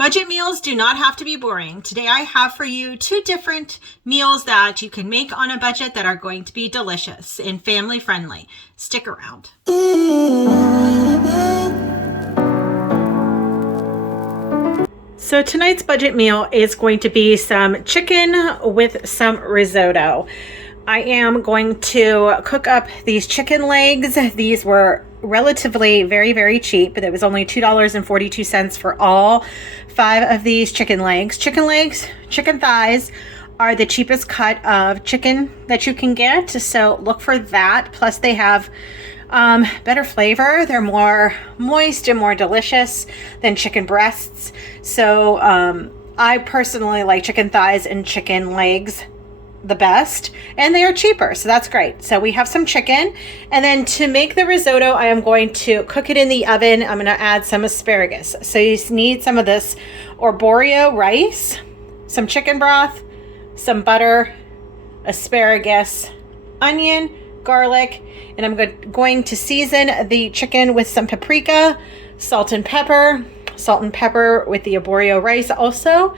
Budget meals do not have to be boring. Today I have for you 2 different meals that you can make on a budget that are going to be delicious and family friendly. Stick around. So tonight's budget meal is going to be some chicken with some risotto. I am going to cook up these chicken legs. These were relatively very cheap, but it was only $2.42 for all 5 of these chicken legs. Chicken thighs are the cheapest cut of chicken that you can get, so look for that. Plus they have better flavor. They're more moist and more delicious than chicken breasts. So I personally like chicken thighs and chicken legs the best, and they are cheaper, so that's great. So we have some chicken, and then to make the risotto I am going to cook it in the oven. I'm going to add some asparagus. So you need some of this arborio rice, some chicken broth, some butter, asparagus, onion, garlic, and I'm going to season the chicken with some paprika, salt and pepper with the arborio rice also.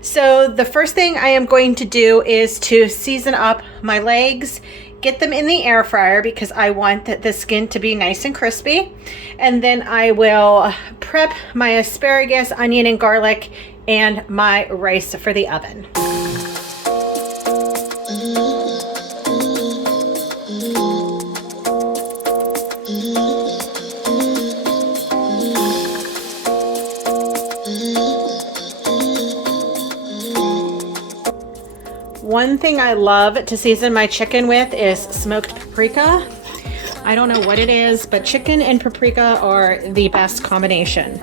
So the first thing I am going to do is to season up my legs, get them in the air fryer because I want the skin to be nice and crispy. And then I will prep my asparagus, onion and garlic, and my rice for the oven. One thing I love to season my chicken with is smoked paprika. I don't know what it is, but chicken and paprika are the best combination.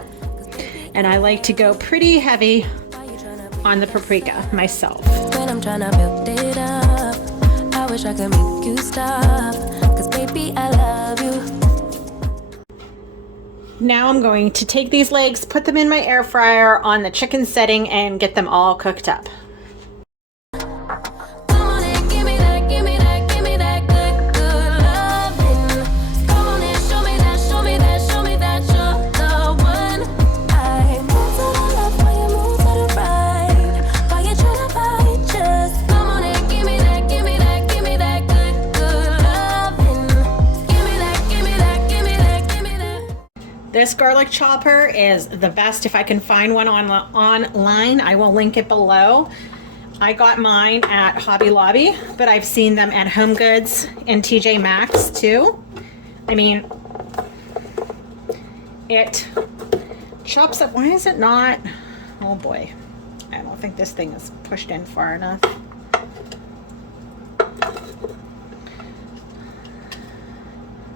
And I like to go pretty heavy on the paprika myself. When I'm trying to build it up, I wish I could make you stop, 'cause baby, I love you. Now I'm going to take these legs, put them in my air fryer on the chicken setting, and get them all cooked up. This garlic chopper is the best. If I can find one online, I will link it below. I got mine at Hobby Lobby, but I've seen them at Home Goods and TJ Maxx too. I mean, it chops up. Why is it not? Oh boy. I don't think this thing is pushed in far enough.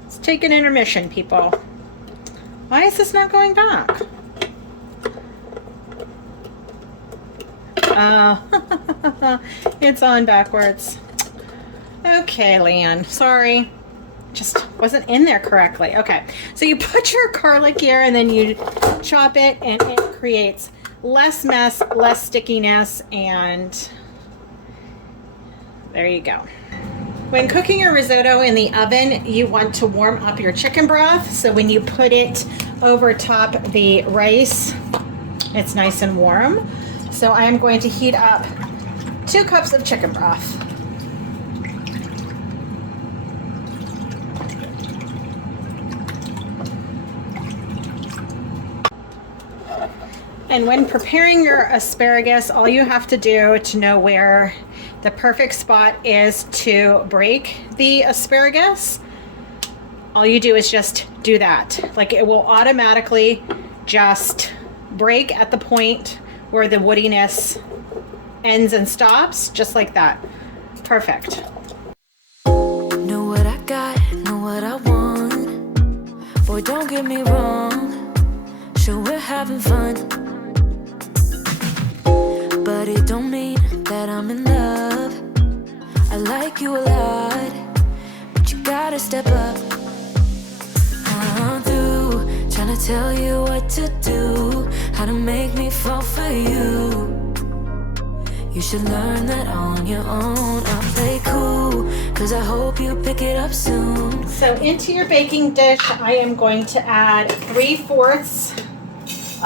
Let's take an intermission, people. Why is this not going back? Oh, it's on backwards. Okay, Leanne, sorry. Just wasn't in there correctly. Okay, so you put your garlic here and then you chop it, and it creates less mess, less stickiness, and there you go. When cooking your risotto in the oven, you want to warm up your chicken broth. So when you put it over top the rice, it's nice and warm. So I am going to heat up 2 cups of chicken broth. And when preparing your asparagus, all you have to do to know where the perfect spot is to break the asparagus, all you do is just do that. Like, it will automatically just break at the point where the woodiness ends and stops, just like that. Perfect. Know what I got, know what I want. Boy, don't get me wrong, sure we're having fun, but it don't mean that I'm in love. I like you a lot, but you gotta step up. I'm through trying to tell you what to do, how to make me fall for you. You should learn that on your own. I'll play cool, 'cause I hope you pick it up soon. So into your baking dish, I am going to add 3/4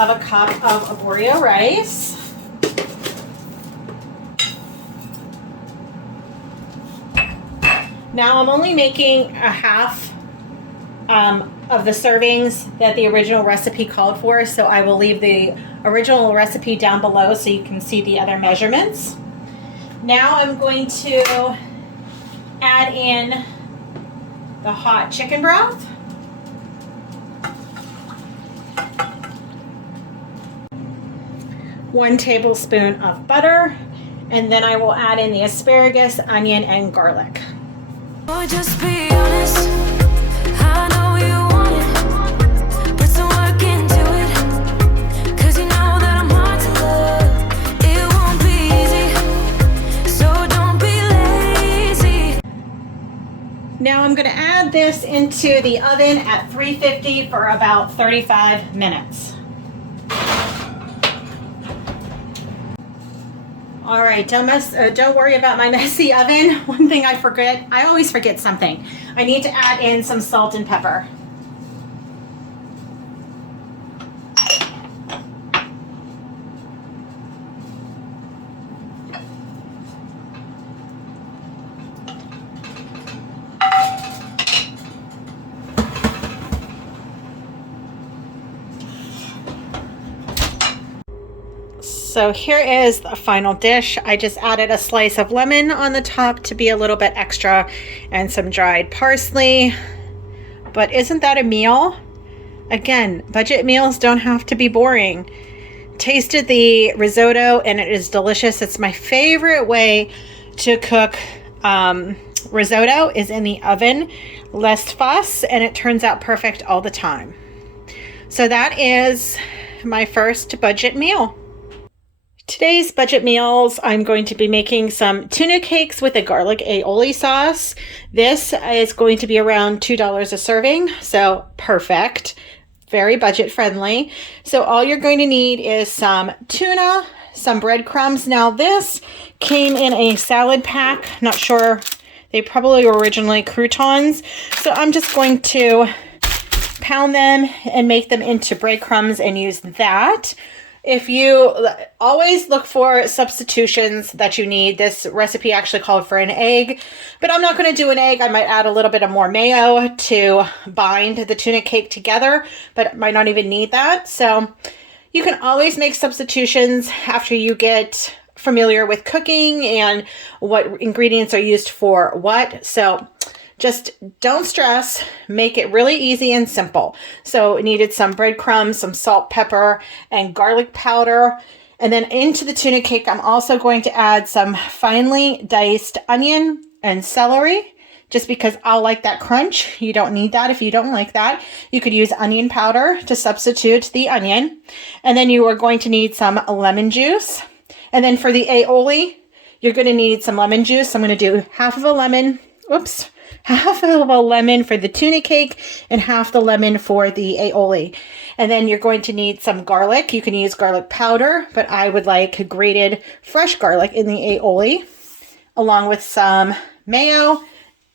of a cup of arborio rice. Now I'm only making a half of the servings that the original recipe called for, so I will leave the original recipe down below so you can see the other measurements. Now I'm going to add in the hot chicken broth. One tablespoon of butter, and then I will add in the asparagus, onion, and garlic. Oh, just be honest. I know you want it. Put some work into it. 'Cause you know that I'm hard to love. It won't be easy. So don't be lazy. Now I'm going to add this into the oven at 350 for about 35 minutes. All right, don't worry about my messy oven. One thing I forget, I always forget something. I need to add in some salt and pepper. So here is the final dish. I just added a slice of lemon on the top to be a little bit extra and some dried parsley. But isn't that a meal? Again, budget meals don't have to be boring. Tasted the risotto and it is delicious. It's my favorite way to cook risotto is in the oven. Less fuss, and it turns out perfect all the time. So that is my first budget meal. Today's budget meals, I'm going to be making some tuna cakes with a garlic aioli sauce. This is going to be around $2 a serving, so perfect. Very budget friendly. So all you're going to need is some tuna, some breadcrumbs. Now this came in a salad pack. Not sure, they probably were originally croutons. So I'm just going to pound them and make them into breadcrumbs and use that. If you always look for substitutions that you need, this recipe actually called for an egg, but I'm not going to do an egg. I might add a little bit of more mayo to bind the tuna cake together, but might not even need that. So you can always make substitutions after you get familiar with cooking and what ingredients are used for what. So just don't stress, make it really easy and simple. So it needed some breadcrumbs, some salt, pepper, and garlic powder. And then into the tuna cake, I'm also going to add some finely diced onion and celery, just because I'll like that crunch. You don't need that if you don't like that. You could use onion powder to substitute the onion. And then you are going to need some lemon juice. And then for the aioli, you're going to need some lemon juice. I'm going to do half of a lemon for the tuna cake and half the lemon for the aioli. And then you're going to need some garlic. You can use garlic powder, but I would like grated fresh garlic in the aioli, along with some mayo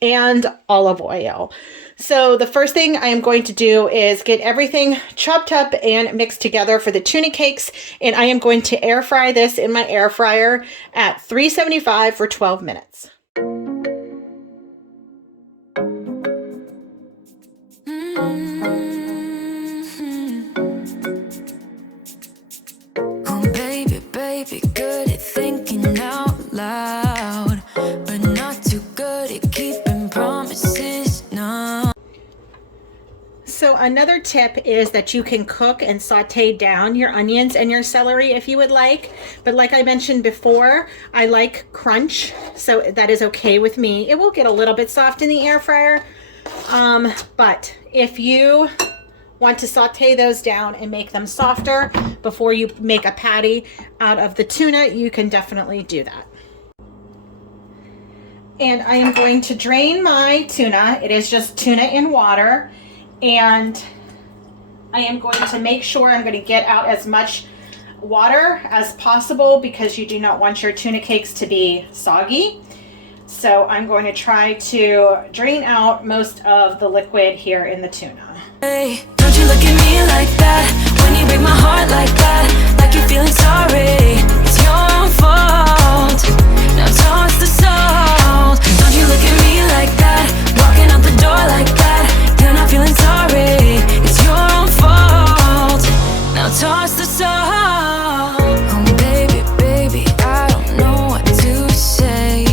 and olive oil. So the first thing I am going to do is get everything chopped up and mixed together for the tuna cakes. And I am going to air fry this in my air fryer at 375 for 12 minutes. Baby, good at thinking out loud, but not too good at keeping promises, no. So another tip is that you can cook and saute down your onions and your celery if you would like. But like I mentioned before, I like crunch, so that is okay with me. It will get a little bit soft in the air fryer, but if you want to saute those down and make them softer before you make a patty out of the tuna, you can definitely do that. And I am going to drain my tuna. It is just tuna in water. And I am going to make sure I'm going to get out as much water as possible because you do not want your tuna cakes to be soggy. So I'm going to try to drain out most of the liquid here in the tuna. Hey, don't you look at me like that when you you break my heart like that, like you're feeling sorry, it's your own fault. Now toss the salt. Don't you look at me like that, walking out the door like that. You're not feeling sorry, it's your own fault. Now toss the salt. Oh baby, baby, I don't know what to say.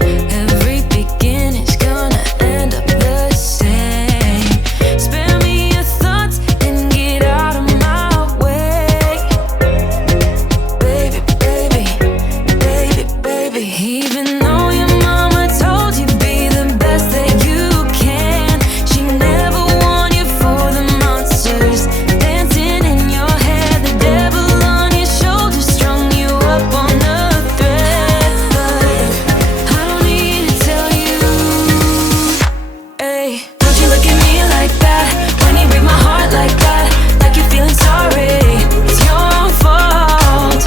Every beginning's gonna end up the same. Spare me your thoughts and get out of my way. Baby, baby, baby, baby. Even though your mama told you be the best that you can, she never warned you for the monsters dancing in your head. The devil on your shoulder strung you up on a thread. But I don't need to tell you. Hey, don't you look at me like that, when you break my heart like that, like you're feeling sorry, it's your own fault.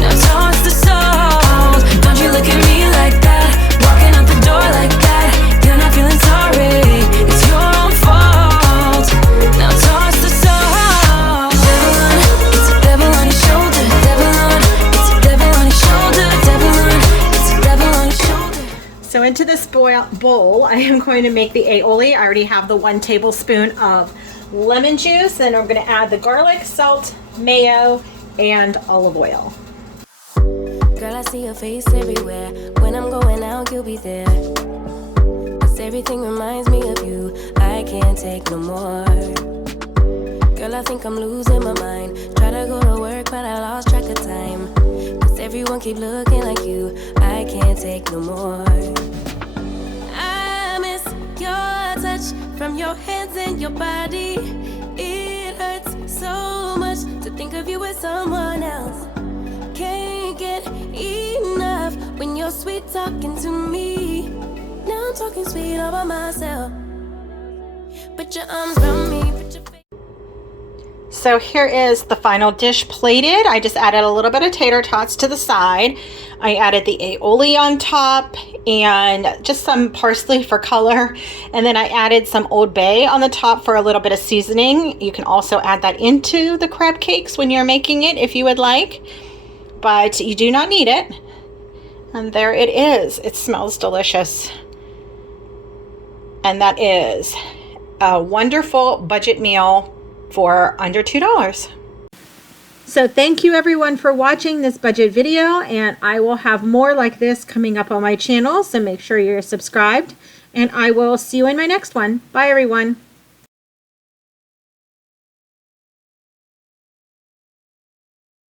Now toss the salt. Don't you look at me like that, walking out the door like that. You're not feeling sorry, it's your own fault. Now toss the salt. It's a devil on your shoulder, devil on. It's a devil on your shoulder, devil on. It's a devil on your shoulder. So into this bowl, I am going to make the aioli. I already have the 1 tablespoon of lemon juice, and I'm going to add the garlic, salt, mayo, and olive oil. Girl, I see your face everywhere. When I'm going out, you'll be there. 'Cause everything reminds me of you. I can't take no more. Girl, I think I'm losing my mind. Try to go to work, but I lost track of time. 'Cause everyone keep looking like you. I can't take no more. I miss your touch from your hands and your body. It hurts so much to think of you as someone else. Can't get enough when you're sweet talking to me. Now I'm talking sweet all by myself. Put your arms around me, put your face. So here is the final dish plated. I just added a little bit of tater tots to the side. I added the aioli on top and just some parsley for color. And then I added some Old Bay on the top for a little bit of seasoning. You can also add that into the crab cakes when you're making it if you would like, but you do not need it. And there it is. It smells delicious. And that is a wonderful budget meal for under $2. So thank you everyone for watching this budget video, and I will have more like this coming up on my channel, so make sure you're subscribed, and I will see you in my next one. Bye everyone.